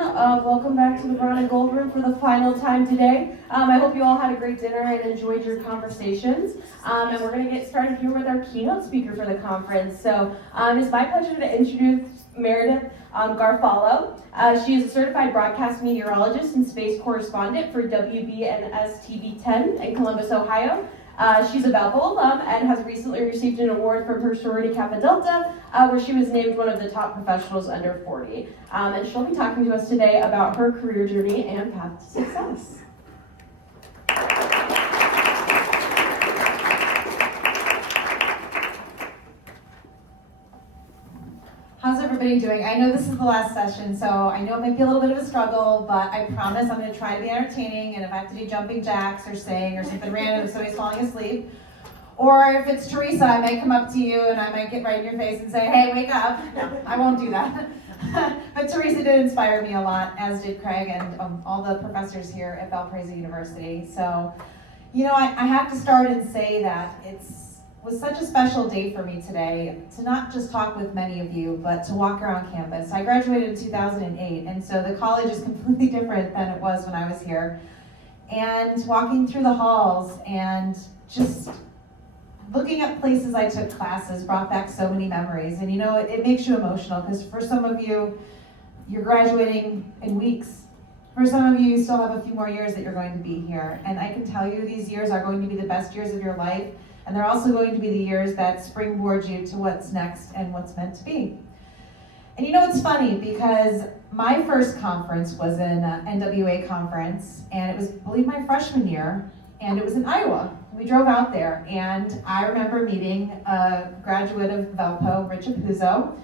Welcome back to the Brown and Gold Room for the final time today. I hope you all had a great dinner and enjoyed your conversations. And we're going to get started here with our keynote speaker for the conference. So it's my pleasure to introduce Meredith Garfalo. She is a certified broadcast meteorologist and space correspondent for WBNS TV 10 in Columbus, Ohio. She's a Belleville alum and has recently received an award from her sorority Kappa Delta, where she was named one of the top professionals under 40. And she'll be talking to us today about her career journey and path to success. How's everybody doing? I know this is the last session, so I know it might be a little bit of a struggle, but I promise I'm going to try to be entertaining, and if I have to do jumping jacks or sing or something random if somebody's falling asleep, or if it's Teresa, I might come up to you and I might get right in your face and say, hey, wake up. No, I won't do that. But Teresa did inspire me a lot, as did Craig and all the professors here at Valparaiso University. So, you know, I have to start and say that it was such a special day for me today to not just talk with many of you, but to walk around campus. I graduated in 2008, and so the college is completely different than it was when I was here. And walking through the halls and just looking at places I took classes brought back so many memories. And you know, it makes you emotional, because for some of you, you're graduating in weeks. For some of you, you still have a few more years that you're going to be here. And I can tell you these years are going to be the best years of your life. And they're also going to be the years that springboard you to what's next and what's meant to be. And you know, it's funny because my first conference was an NWA conference, and it was, I believe, my freshman year, and it was in Iowa. We drove out there, and I remember meeting a graduate of Valpo, Rich Apuzzo.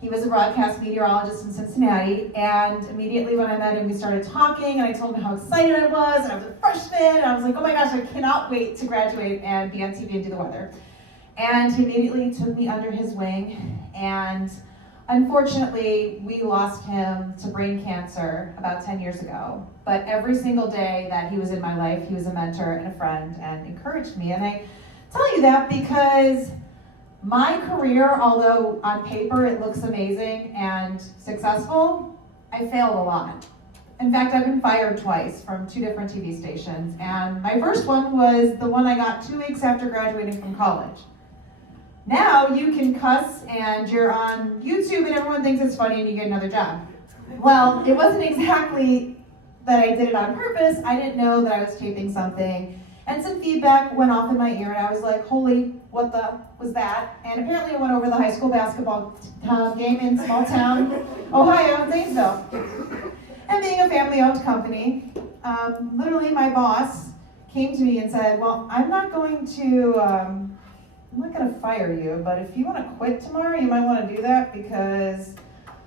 He was a broadcast meteorologist in Cincinnati, and immediately when I met him, we started talking, and I told him how excited I was, and I was a freshman, and I was like, oh my gosh, I cannot wait to graduate and be on TV and do the weather. And he immediately took me under his wing, and unfortunately, we lost him to brain cancer about 10 years ago. But every single day that he was in my life, he was a mentor and a friend and encouraged me. And I tell you that because my career, although on paper it looks amazing and successful, I failed a lot. In fact, I've been fired twice from 2 different TV stations. And my first one was the one I got 2 weeks after graduating from college. Now you can cuss and you're on YouTube and everyone thinks it's funny and you get another job. Well, it wasn't exactly that I did it on purpose. I didn't know that I was taping something. And some feedback went off in my ear, and I was like, holy, what the was that? And apparently it went over the high school basketball game in small town Ohio, in Zanesville. And being a family-owned company, literally my boss came to me and said, well, I'm not going to fire you, but if you want to quit tomorrow, you might want to do that, because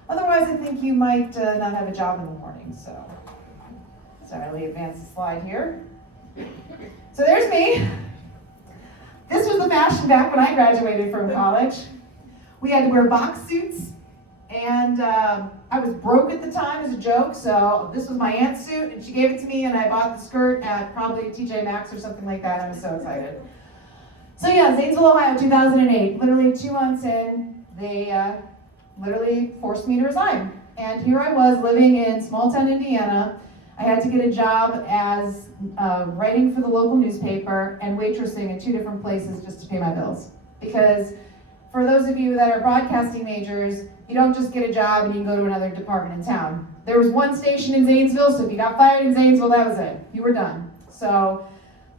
otherwise I think you might not have a job in the morning. So, sorry, let me advance the slide here. So there's me. This was the fashion back when I graduated from college. We had to wear box suits, and I was broke at the time as a joke, so this was my aunt's suit, and she gave it to me, and I bought the skirt at probably TJ Maxx or something like that. I was so excited. So yeah, Zanesville, Ohio, 2008. Literally 2 months in, they literally forced me to resign. And here I was living in small town Indiana. I had to get a job as writing for the local newspaper and waitressing at 2 different places just to pay my bills. Because for those of you that are broadcasting majors, you don't just get a job and you can go to another department in town. There was 1 station in Zanesville, so if you got fired in Zanesville, that was it. You were done. So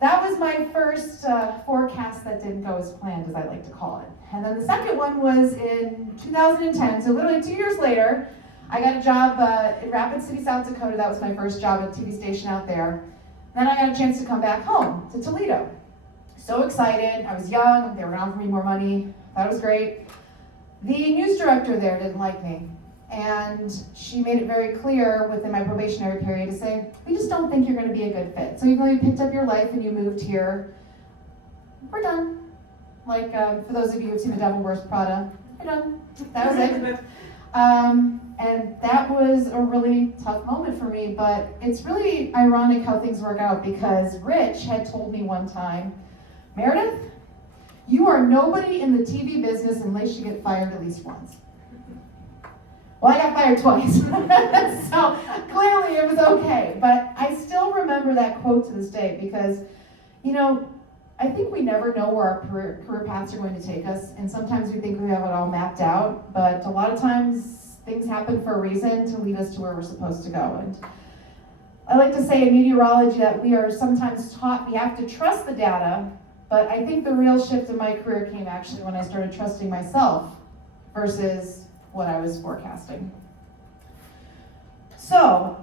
that was my first forecast that didn't go as planned, as I like to call it. And then the second one was in 2010, so literally 2 years later. I got a job in Rapid City, South Dakota. That was my first job at a TV station out there. Then I got a chance to come back home to Toledo. So excited. I was young. They were going to offer me more money. Thought it was great. The news director there didn't like me. And she made it very clear within my probationary period to say, we just don't think you're going to be a good fit. So even though you picked up your life and you moved here, we're done. Like, for those of you who've seen The Devil Wears Prada, we're done. That was it. And that was a really tough moment for me, but it's really ironic how things work out, because Rich had told me one time, Meredith, you are nobody in the TV business unless you get fired at least once. Well, I got fired twice. So was okay. But I still remember that quote to this day because, you know, I think we never know where our career paths are going to take us. And sometimes we think we have it all mapped out. But a lot of times things happen for a reason to lead us to where we're supposed to go. And I like to say in meteorology that we are sometimes taught we have to trust the data. But I think the real shift in my career came actually when I started trusting myself versus what I was forecasting. So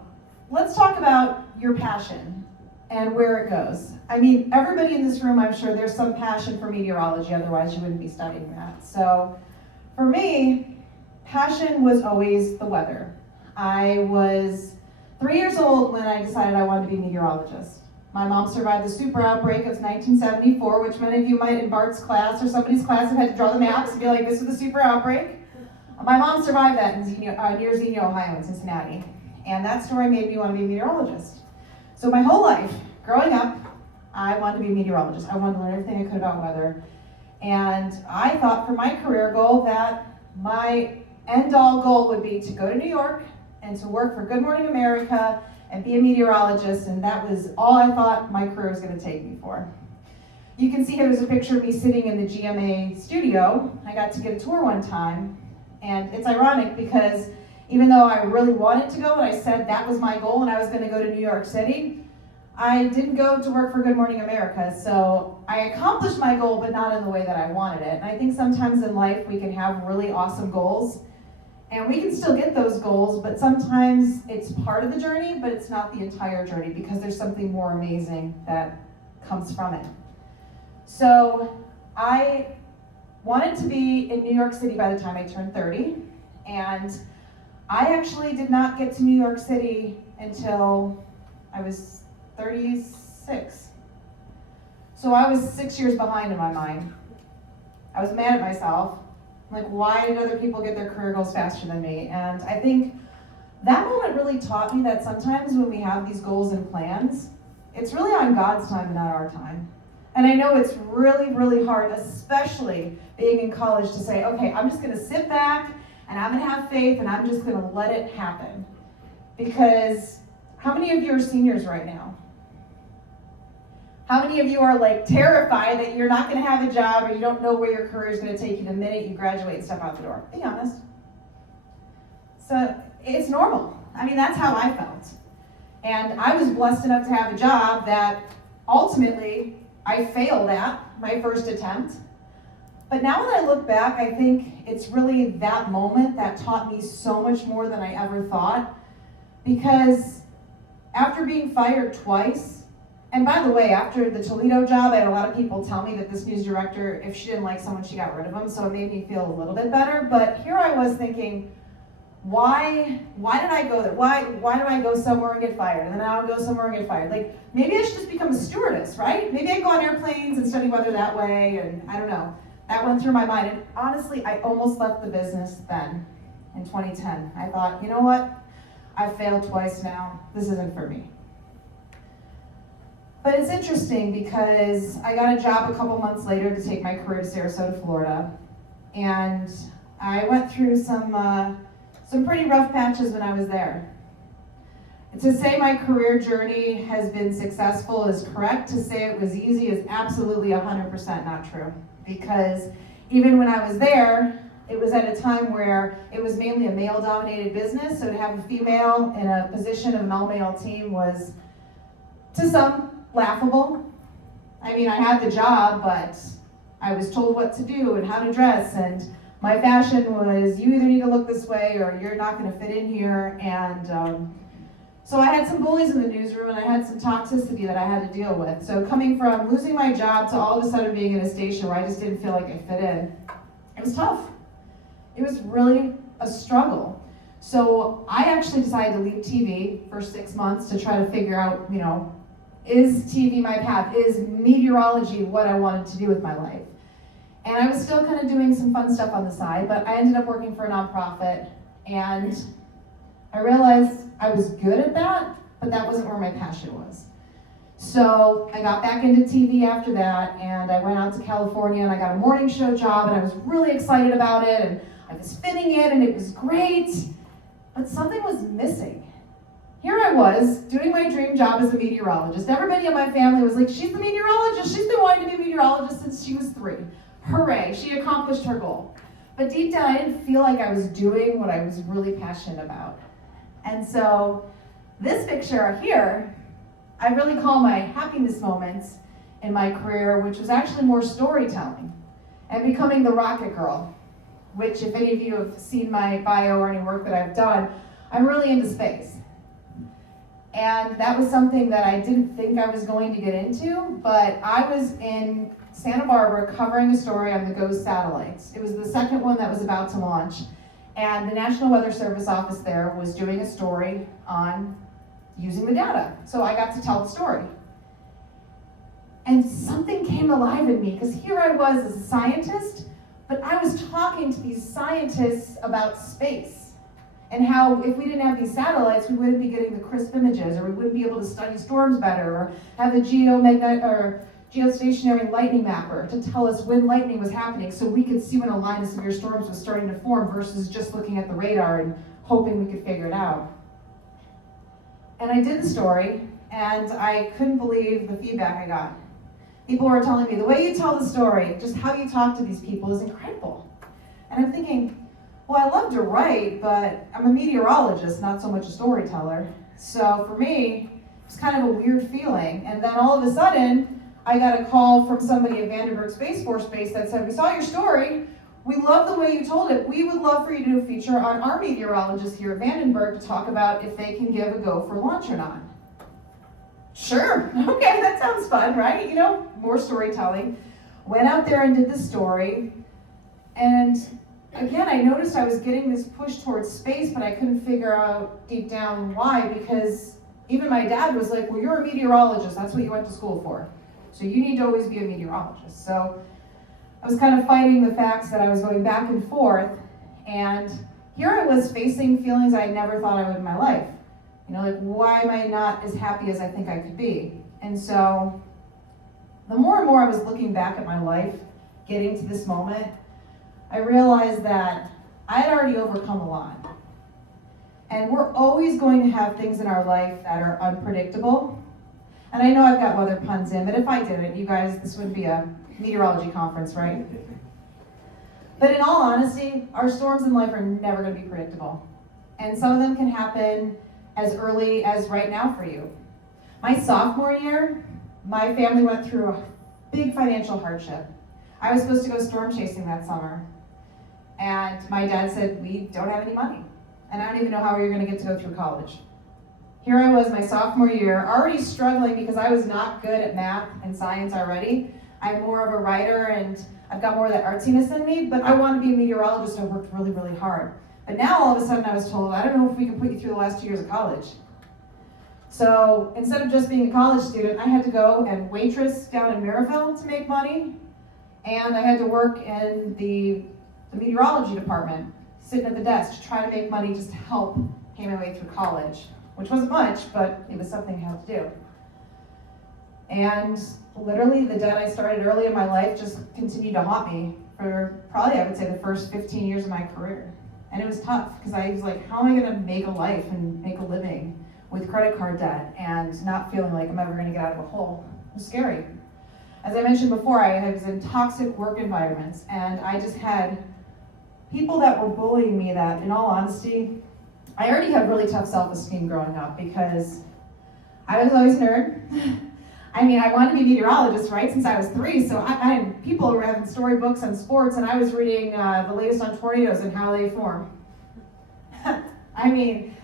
let's talk about your passion and where it goes. I mean, everybody in this room, I'm sure there's some passion for meteorology, otherwise you wouldn't be studying that. So for me, passion was always the weather. I was 3 years old when I decided I wanted to be a meteorologist. My mom survived the super outbreak of 1974, which many of you might in Bart's class or somebody's class have had to draw the maps and be like, this is the super outbreak. My mom survived that in near Xenia, Ohio, in Cincinnati. And that story made me want to be a meteorologist. So my whole life, growing up, I wanted to be a meteorologist. I wanted to learn everything I could about weather. And I thought for my career goal that my end-all goal would be to go to New York and to work for Good Morning America and be a meteorologist, and that was all I thought my career was going to take me for. You can see here there's a picture of me sitting in the GMA studio. I got to get a tour one time, and it's ironic because even though I really wanted to go and I said that was my goal and I was going to go to New York City, I didn't go to work for Good Morning America. So I accomplished my goal, but not in the way that I wanted it. And I think sometimes in life we can have really awesome goals, and we can still get those goals, but sometimes it's part of the journey, but it's not the entire journey because there's something more amazing that comes from it. So I wanted to be in New York City by the time I turned 30, and I actually did not get to New York City until I was 36. So I was 6 years behind in my mind. I was mad at myself. Like, why did other people get their career goals faster than me? And I think that moment really taught me that sometimes when we have these goals and plans, it's really on God's time and not our time. And I know it's really, really hard, especially being in college, to say, okay, I'm just gonna sit back and I'm gonna have faith and I'm just gonna let it happen. Because how many of you are seniors right now? How many of you are like terrified that you're not gonna have a job or you don't know where your career is gonna take you the minute you graduate and step out the door? Be honest. So it's normal. I mean, that's how I felt. And I was blessed enough to have a job that ultimately I failed at my first attempt. But now that I look back, I think it's really that moment that taught me so much more than I ever thought. Because after being fired twice, and by the way, after the Toledo job, I had a lot of people tell me that this news director, if she didn't like someone, she got rid of them, so it made me feel a little bit better. But here I was thinking, why did I go there? Why do I go somewhere and get fired? And then I'll go somewhere and get fired. Like, maybe I should just become a stewardess, right? Maybe I go on airplanes and study weather that way, and I don't know. That went through my mind, and honestly, I almost left the business then, in 2010. I thought, you know what? I've failed twice now. This isn't for me. But it's interesting because I got a job a couple months later to take my career to Sarasota, Florida. And I went through some pretty rough patches when I was there. To say my career journey has been successful is correct. To say it was easy is absolutely 100% not true. Because even when I was there, it was at a time where it was mainly a male-dominated business, so to have a female in a position of an all-male team was, to some, laughable. I mean, I had the job, but I was told what to do and how to dress, and my fashion was, you either need to look this way or you're not going to fit in here. And so I had some bullies in the newsroom, and I had some toxicity that I had to deal with. So coming from losing my job to all of a sudden being in a station where I just didn't feel like I fit in, it was tough. It was really a struggle. So I actually decided to leave TV for 6 months to try to figure out, you know, is TV my path? Is meteorology what I wanted to do with my life? And I was still kind of doing some fun stuff on the side, but I ended up working for a nonprofit, and I realized I was good at that, but that wasn't where my passion was. So I got back into TV after that, and I went out to California, and I got a morning show job, and I was really excited about it, and I was spinning it, and it was great, but something was missing. here I was doing my dream job as a meteorologist. Everybody in my family was like, she's the meteorologist. She's been wanting to be a meteorologist since she was 3. Hooray, she accomplished her goal. But deep down, I didn't feel like I was doing what I was really passionate about. And so this picture here, I really call my happiness moments in my career, which was actually more storytelling and becoming the rocket girl, which if any of you have seen my bio or any work that I've done, I'm really into space. And that was something that I didn't think I was going to get into, but I was in Santa Barbara covering a story on the GOES satellites. It was the second one that was about to launch, and the National Weather Service office there was doing a story on using the data. So I got to tell the story. And something came alive in me, because here I was as a scientist, but I was talking to these scientists about space and how if we didn't have these satellites, we wouldn't be getting the crisp images, or we wouldn't be able to study storms better, or have a geostationary lightning mapper to tell us when lightning was happening so we could see when a line of severe storms was starting to form versus just looking at the radar and hoping we could figure it out. And I did the story, and I couldn't believe the feedback I got. People were telling me, the way you tell the story, just how you talk to these people is incredible. And I'm thinking, well, I love to write, but I'm a meteorologist, not so much a storyteller. So for me, it's kind of a weird feeling. And then all of a sudden, I got a call from somebody at Vandenberg Space Force Base that said, we saw your story. We love the way you told it. We would love for you to do a feature on our meteorologists here at Vandenberg to talk about if they can give a go for launch or not. Sure, okay, that sounds fun, right? You know, more storytelling. Went out there and did the story. And again, I noticed I was getting this push towards space, but I couldn't figure out deep down why, because even my dad was like, well, you're a meteorologist. That's what you went to school for. So you need to always be a meteorologist. So I was kind of fighting the facts that I was going back and forth, and here I was facing feelings I never thought I would in my life. You know, like, why am I not as happy as I think I could be? And so the more and more I was looking back at my life, getting to this moment, I realized that I had already overcome a lot. And we're always going to have things in our life that are unpredictable. And I know I've got weather puns in, but if I didn't, you guys, this would be a meteorology conference, right? But in all honesty, our storms in life are never going to be predictable. And some of them can happen as early as right now for you. My sophomore year, my family went through a big financial hardship. I was supposed to go storm chasing that summer. And my dad said, we don't have any money. And I don't even know how we were going to get to go through college. Here I was, my sophomore year, already struggling because I was not good at math and science already. I'm more of a writer, and I've got more of that artsiness in me, but I want to be a meteorologist, so I worked really, really hard. But now all of a sudden I was told, I don't know if we can put you through the last 2 years of college. So instead of just being a college student, I had to go and waitress down in Maryville to make money, and I had to work in the meteorology department, sitting at the desk to try to make money just to help pay my way through college, which wasn't much, but it was something I had to do. And literally the debt I started early in my life just continued to haunt me for probably, I would say, the first 15 years of my career. And it was tough because I was like, how am I going to make a life and make a living with credit card debt and not feeling like I'm ever going to get out of a hole? It was scary. As I mentioned before, I was in toxic work environments, and I just had people that were bullying me that, in all honesty, I already had really tough self-esteem growing up because I was always a nerd. I mean, I wanted to be a meteorologist, right, since I was 3, so people were having storybooks on sports, and I was reading the latest on tornadoes and how they form. I mean,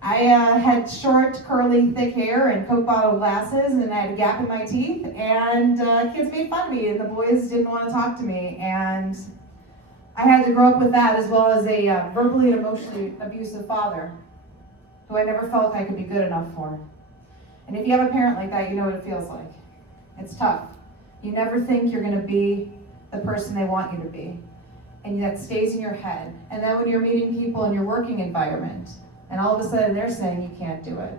I had short, curly, thick hair and Coke bottle glasses, and I had a gap in my teeth, and kids made fun of me, and the boys didn't want to talk to me, and I had to grow up with that, as well as a verbally and emotionally abusive father, who I never felt I could be good enough for. And if you have a parent like that, you know what it feels like. It's tough. You never think you're going to be the person they want you to be. And that stays in your head. And then when you're meeting people in your working environment, and all of a sudden they're saying you can't do it.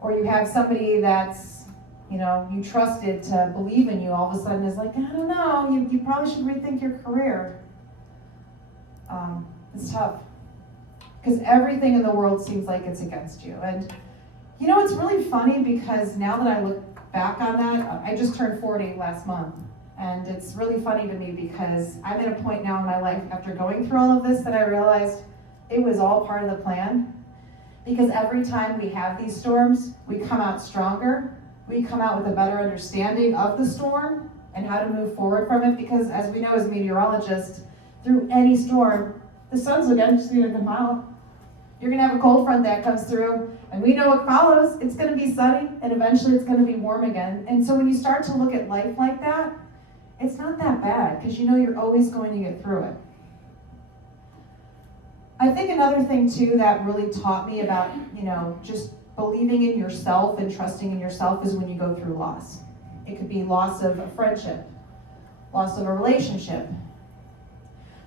Or you have somebody that's, you trusted to believe in you, all of a sudden is like, I don't know, you probably should rethink your career. It's tough. because everything in the world seems like it's against you. And you know, it's really funny because now that I look back on that, I just turned 40 last month. And it's really funny to me because I'm at a point now in my life after going through all of this that I realized it was all part of the plan. Because every time we have these storms, we come out stronger. We come out with a better understanding of the storm and how to move forward from it. Because as we know as meteorologists, through any storm, the sun's eventually going to come out. You're going to have a cold front that comes through, and we know what follows. It's going to be sunny, and eventually it's going to be warm again. And so when you start to look at life like that, it's not that bad, because you know you're always going to get through it. I think another thing, too, that really taught me about, just believing in yourself and trusting in yourself is when you go through loss. It could be loss of a friendship, loss of a relationship.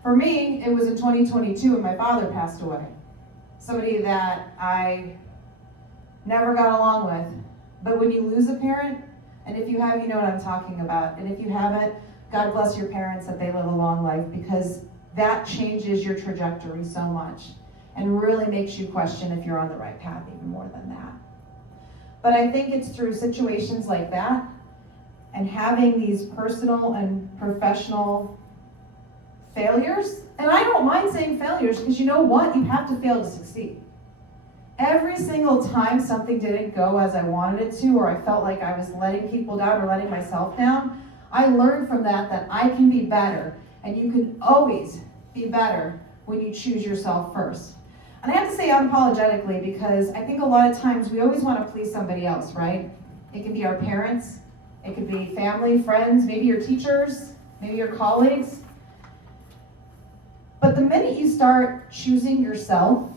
For me, it was in 2022 when my father passed away. Somebody that I never got along with. But when you lose a parent, and if you have, you know what I'm talking about. And if you haven't, God bless your parents that they live a long life, because that changes your trajectory so much and really makes you question if you're on the right path even more than that. But I think it's through situations like that and having these personal and professional failures, and I don't mind saying failures because you know what? You have to fail to succeed. Every single time something didn't go as I wanted it to, or I felt like I was letting people down or letting myself down, I learned from that I can be better, and you can always be better when you choose yourself first. And I have to say unapologetically, because I think a lot of times we always want to please somebody else, right? It can be our parents, it could be family, friends, maybe your teachers, maybe your colleagues. But the minute you start choosing yourself,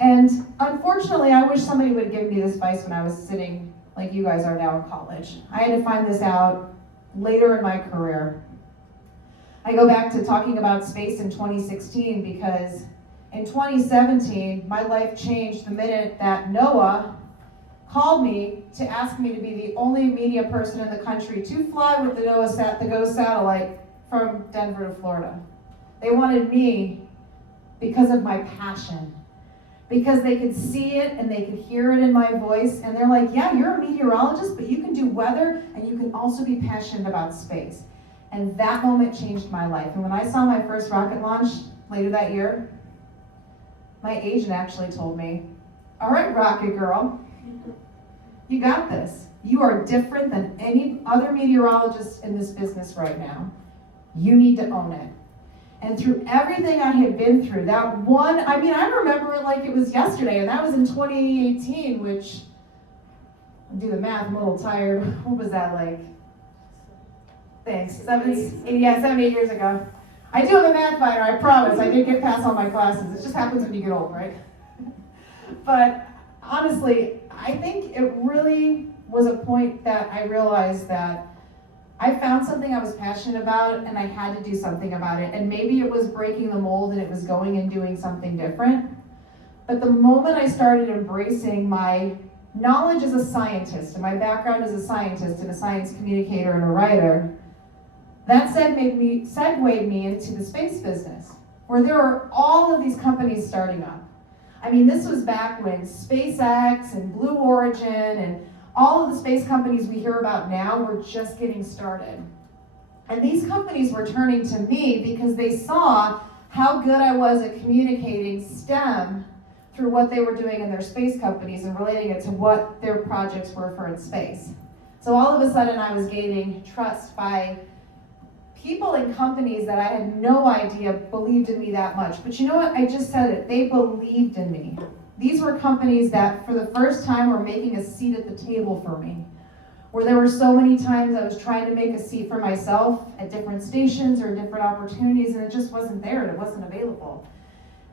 and unfortunately, I wish somebody would give me this advice when I was sitting like you guys are now in college. I had to find this out later in my career. I go back to talking about space in 2016 because in 2017, my life changed the minute that NOAA called me to ask me to be the only media person in the country to fly with the the GOES satellite from Denver to Florida. They wanted me because of my passion, because they could see it and they could hear it in my voice, and they're like, yeah, you're a meteorologist, but you can do weather and you can also be passionate about space. And that moment changed my life. And when I saw my first rocket launch later that year, my agent actually told me, all right, rocket girl, you got this. You are different than any other meteorologist in this business right now. You need to own it. And through everything I had been through, I remember it like it was yesterday, and that was in 2018, which, I'll do the math, I'm a little tired. What was that like? Thanks, 7, 8 years ago. I do have a math minor, I promise. I did get past all my classes. It just happens when you get old, right? But honestly, I think it really was a point that I realized that I found something I was passionate about and I had to do something about it. And maybe it was breaking the mold and it was going and doing something different. But the moment I started embracing my knowledge as a scientist, and my background as a scientist and a science communicator and a writer, that segued me into the space business, where there are all of these companies starting up. I mean, this was back when SpaceX and Blue Origin and all of the space companies we hear about now were just getting started. And these companies were turning to me because they saw how good I was at communicating STEM through what they were doing in their space companies and relating it to what their projects were for in space. So all of a sudden I was gaining trust by people and companies that I had no idea believed in me that much. But you know what? I just said it. They believed in me. These were companies that for the first time were making a seat at the table for me. Where there were so many times I was trying to make a seat for myself at different stations or different opportunities, and it just wasn't there and it wasn't available.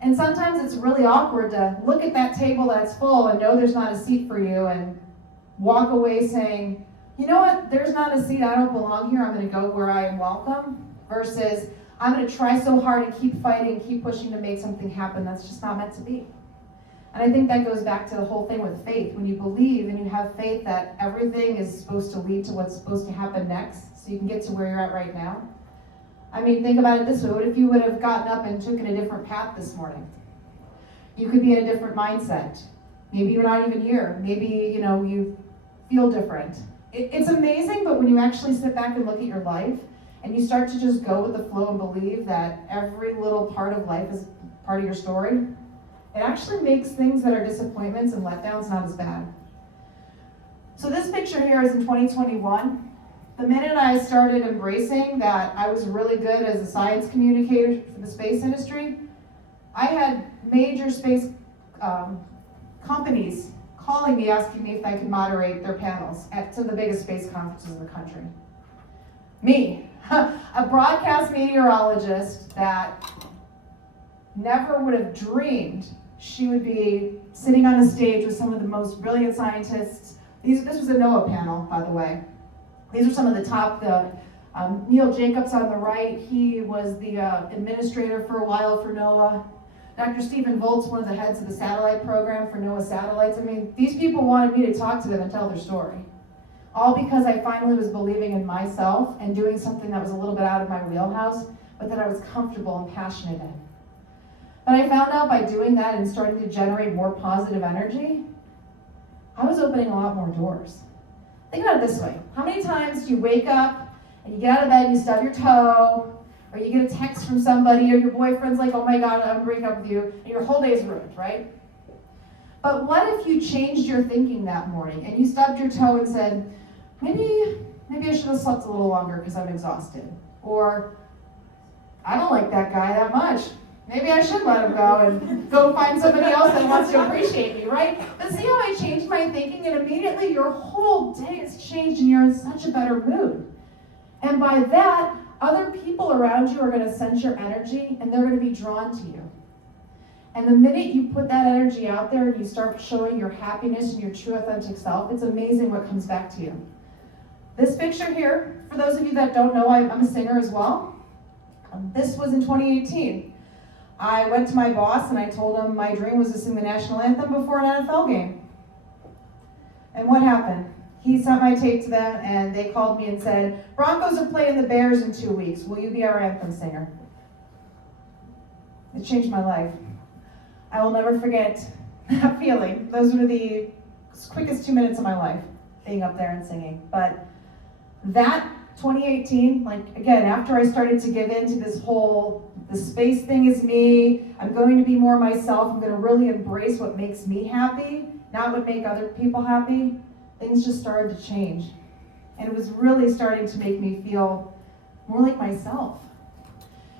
And sometimes it's really awkward to look at that table that's full and know there's not a seat for you and walk away saying, you know what, there's not a seat, I don't belong here, I'm gonna go where I am welcome, versus I'm gonna try so hard and keep fighting, keep pushing to make something happen that's just not meant to be. And I think that goes back to the whole thing with faith. When you believe and you have faith that everything is supposed to lead to what's supposed to happen next, so you can get to where you're at right now. I mean, think about it this way. What if you would have gotten up and taken a different path this morning? You could be in a different mindset. Maybe you're not even here. Maybe, you feel different. It's amazing, but when you actually sit back and look at your life and you start to just go with the flow and believe that every little part of life is part of your story, it actually makes things that are disappointments and letdowns not as bad. So this picture here is in 2021. The minute I started embracing that I was really good as a science communicator for the space industry, I had major space companies calling me asking me if I could moderate their panels at some of the biggest space conferences in the country. Me, a broadcast meteorologist that never would have dreamed she would be sitting on a stage with some of the most brilliant scientists. This was a NOAA panel, by the way. These are some of the top, Neil Jacobs on the right, he was the administrator for a while for NOAA. Dr. Stephen Volt's one of the heads of the satellite program for NOAA satellites. I mean, these people wanted me to talk to them and tell their story. All because I finally was believing in myself and doing something that was a little bit out of my wheelhouse, but that I was comfortable and passionate in. But I found out by doing that and starting to generate more positive energy, I was opening a lot more doors. Think about it this way. How many times do you wake up and you get out of bed and you stub your toe, or you get a text from somebody, or your boyfriend's like, oh my God, I'm breaking up with you, and your whole day is ruined, right? But what if you changed your thinking that morning and you stubbed your toe and said, maybe I should have slept a little longer because I'm exhausted. Or, I don't like that guy that much. Maybe I should let him go and go find somebody else that wants to appreciate me, right? But see how I changed my thinking, and immediately your whole day has changed and you're in such a better mood. And by that, other people around you are going to sense your energy and they're going to be drawn to you. And the minute you put that energy out there and you start showing your happiness and your true authentic self, it's amazing what comes back to you. This picture here, for those of you that don't know, I'm a singer as well. This was in 2018. I went to my boss and I told him my dream was to sing the national anthem before an NFL game. And what happened? He sent my tape to them and they called me and said, Broncos are playing the Bears in 2 weeks. Will you be our anthem singer? It changed my life. I will never forget that feeling. Those were the quickest 2 minutes of my life, being up there and singing. But that 2018, again, after I started to give in to this whole, the space thing is me, I'm going to be more myself, I'm going to really embrace what makes me happy, not what make other people happy, things just started to change. And it was really starting to make me feel more like myself.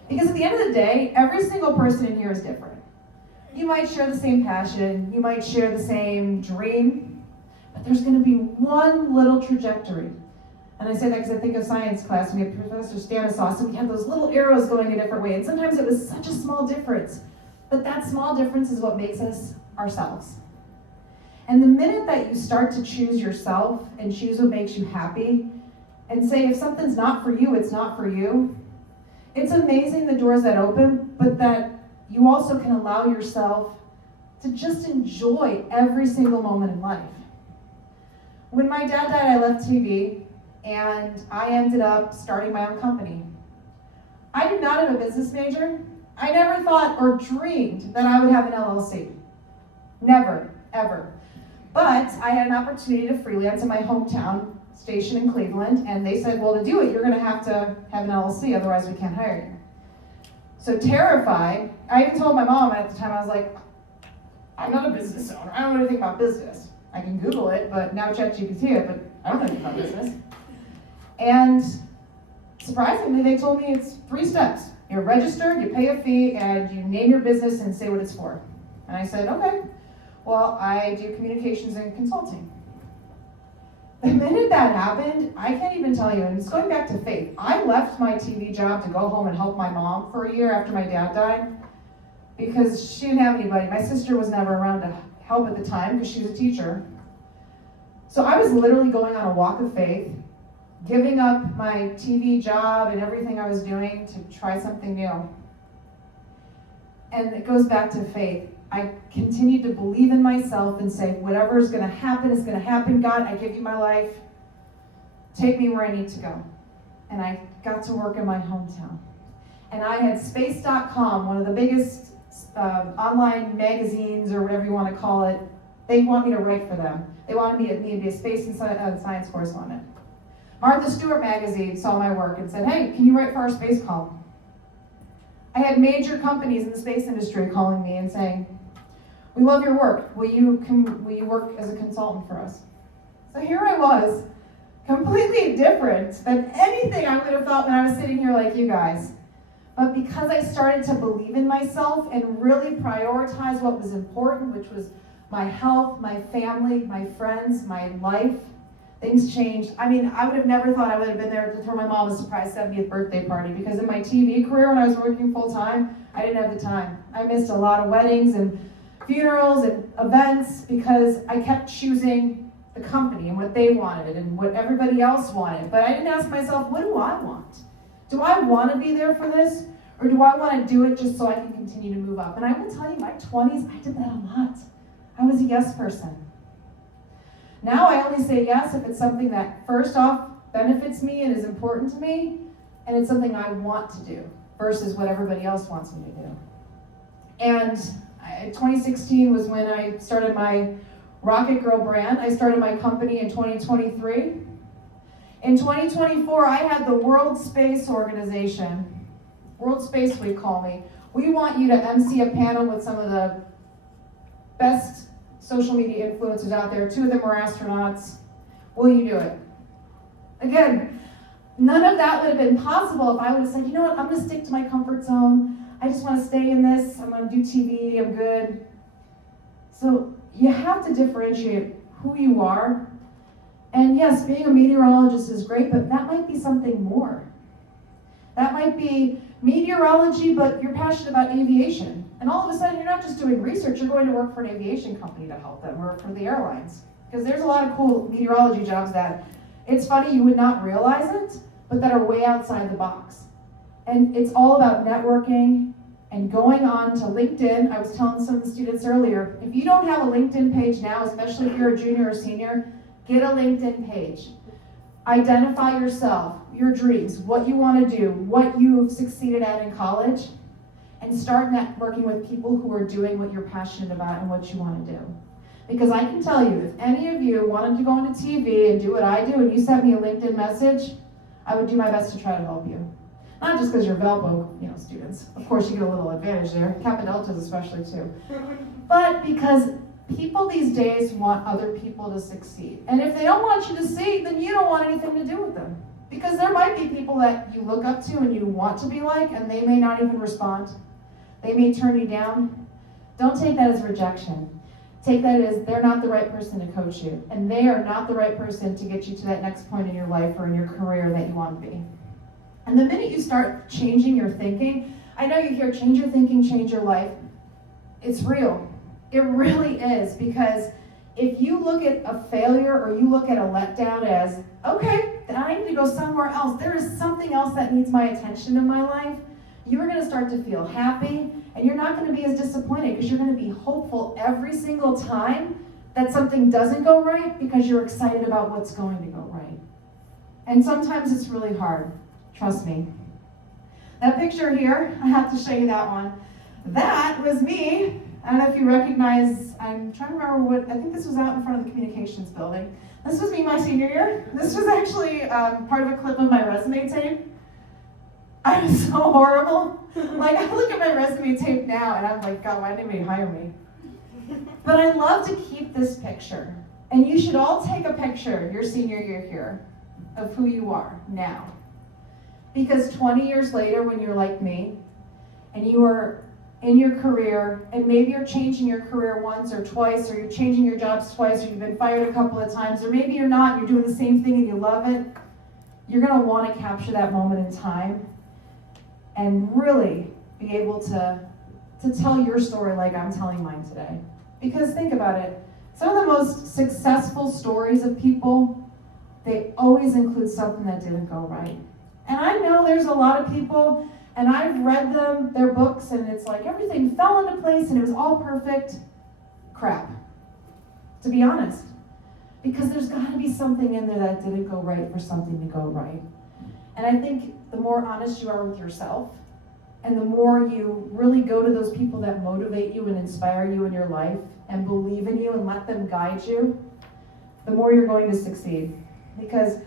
Because at the end of the day, every single person in here is different. You might share the same passion, you might share the same dream, but there's going to be one little trajectory. And I say that because I think of science class, and we had Professor Stanislaus, and we had those little arrows going a different way. And sometimes it was such a small difference. But that small difference is what makes us ourselves. And the minute that you start to choose yourself and choose what makes you happy, and say if something's not for you, it's not for you, it's amazing the doors that open, but that you also can allow yourself to just enjoy every single moment in life. When my dad died, I left TV. And I ended up starting my own company. I did not have a business major. I never thought or dreamed that I would have an LLC. Never, ever. But I had an opportunity to freelance in my hometown station in Cleveland, and they said, well, to do it, you're gonna have to have an LLC, otherwise we can't hire you. So terrified, I even told my mom at the time, I was like, I'm not a business owner. I don't know anything about business. I can Google it, but now ChatGPT it, but I don't know anything about business. And surprisingly, they told me it's 3 steps. You register, you pay a fee, and you name your business and say what it's for. And I said, okay, well, I do communications and consulting. The minute that happened, I can't even tell you, and it's going back to faith. I left my TV job to go home and help my mom for a year after my dad died because she didn't have anybody. My sister was never around to help at the time because she was a teacher. So I was literally going on a walk of faith, giving up my TV job and everything I was doing to try something new. And it goes back to faith. I continued to believe in myself and say, whatever is going to happen is going to happen. God, I give you my life. Take me where I need to go. And I got to work in my hometown. And I had space.com, one of the biggest online magazines or whatever you want to call it. They want me to write for them. They wanted me to be a space and science correspondent. Martha Stewart magazine saw my work and said, hey, can you write for our space column? I had major companies in the space industry calling me and saying, we love your work. Will you work as a consultant for us? So here I was, completely different than anything I would have thought when I was sitting here like you guys. But because I started to believe in myself and really prioritize what was important, which was my health, my family, my friends, my life, things changed. I mean, I would have never thought I would have been there to throw my mom a surprise 70th birthday party, because in my TV career when I was working full time, I didn't have the time. I missed a lot of weddings and funerals and events because I kept choosing the company and what they wanted and what everybody else wanted. But I didn't ask myself, what do I want? Do I want to be there for this? Or do I want to do it just so I can continue to move up? And I will tell you, my 20s, I did that a lot. I was a yes person. Now I only say yes if it's something that, first off, benefits me and is important to me, and it's something I want to do versus what everybody else wants me to do. And 2016 was when I started my Rocket Girl brand. I started my company in 2023. In 2024, I had the World Space Organization, World Space Week, call me. We want you to MC a panel with some of the best social media influencers out there. 2 of them are astronauts. Will you do it? Again, none of that would have been possible if I would have said, you know what, I'm going to stick to my comfort zone. I just want to stay in this. I'm going to do TV. I'm good. So you have to differentiate who you are. And yes, being a meteorologist is great, but that might be something more. That might be meteorology, but you're passionate about aviation. And all of a sudden, you're not just doing research, you're going to work for an aviation company to help them, or for the airlines. Because there's a lot of cool meteorology jobs that, it's funny, you would not realize it, but that are way outside the box. And it's all about networking and going on to LinkedIn. I was telling some of the students earlier, if you don't have a LinkedIn page now, especially if you're a junior or senior, get a LinkedIn page. Identify yourself, your dreams, what you want to do, what you've succeeded at in college, and start networking with people who are doing what you're passionate about and what you want to do. Because I can tell you, if any of you wanted to go into TV and do what I do, and you sent me a LinkedIn message, I would do my best to try to help you. Not just because you're Valpo, students. Of course, you get a little advantage there. Kappa Deltas especially too. But because people these days want other people to succeed. And if they don't want you to succeed, then you don't want anything to do with them. Because there might be people that you look up to and you want to be like, and they may not even respond. They may turn you down. Don't take that as rejection. Take that as they're not the right person to coach you. And they are not the right person to get you to that next point in your life or in your career that you want to be. And the minute you start changing your thinking, I know you hear change your thinking, change your life. It's real. It really is, because if you look at a failure or you look at a letdown as, okay, then I need to go somewhere else. There is something else that needs my attention in my life. You are going to start to feel happy, and you're not going to be as disappointed because you're going to be hopeful every single time that something doesn't go right because you're excited about what's going to go right. And sometimes it's really hard. Trust me. That picture here, I have to show you that one. That was me. I don't know if you recognize, I'm trying to remember what, I think this was out in front of the communications building. This was me my senior year. This was actually part of a clip of my resume tape. I was so horrible. Like, I look at my resume tape now and I'm like, God, why didn't anybody hire me? But I love to keep this picture. And you should all take a picture your senior year here of who you are now. Because 20 years later, when you're like me, and you are in your career, and maybe you're changing your career once or twice, or you're changing your jobs twice, or you've been fired a couple of times, or maybe you're not, you're doing the same thing and you love it, you're going to want to capture that moment in time and really be able to tell your story like I'm telling mine today. Because think about it, some of the most successful stories of people, they always include something that didn't go right. And I know there's a lot of people, and I've read their books, and it's like everything fell into place and it was all perfect. Crap, to be honest. Because there's got to be something in there that didn't go right for something to go right. And I think the more honest you are with yourself, and the more you really go to those people that motivate you and inspire you in your life and believe in you and let them guide you, the more you're going to succeed. Because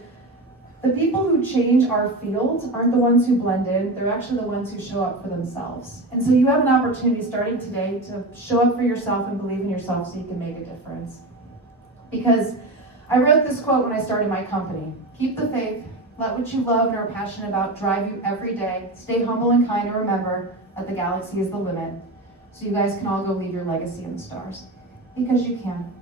the people who change our field aren't the ones who blend in, they're actually the ones who show up for themselves. And so you have an opportunity starting today to show up for yourself and believe in yourself so you can make a difference. Because I wrote this quote when I started my company: keep the faith, let what you love and are passionate about drive you every day, stay humble and kind, and remember that the galaxy is the limit. So you guys can all go leave your legacy in the stars. Because you can.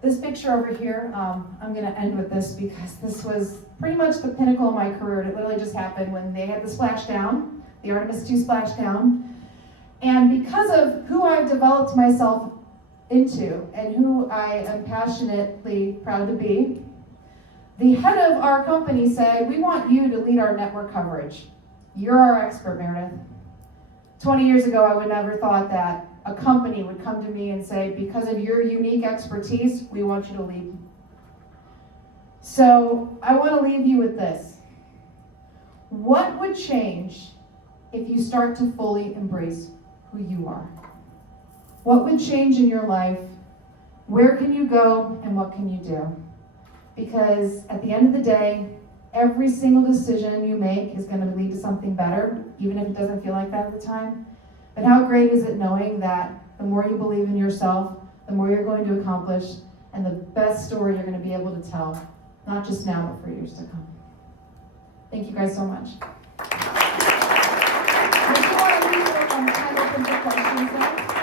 This picture over here, I'm going to end with this because this was pretty much the pinnacle of my career. It literally just happened when they had the splashdown, the Artemis II splashdown. And because of who I've developed myself into and who I am passionately proud to be, the head of our company said, we want you to lead our network coverage. You're our expert, Meredith. 20 years ago, I would never thought that a company would come to me and say, because of your unique expertise, we want you to lead. So I want to leave you with this. What would change if you start to fully embrace who you are? What would change in your life? Where can you go and what can you do? Because at the end of the day, every single decision you make is going to lead to something better, even if it doesn't feel like that at the time. But how great is it knowing that the more you believe in yourself, the more you're going to accomplish, and the best story you're going to be able to tell, not just now, but for years to come. Thank you guys so much. I just want to leave it kind of open for questions now.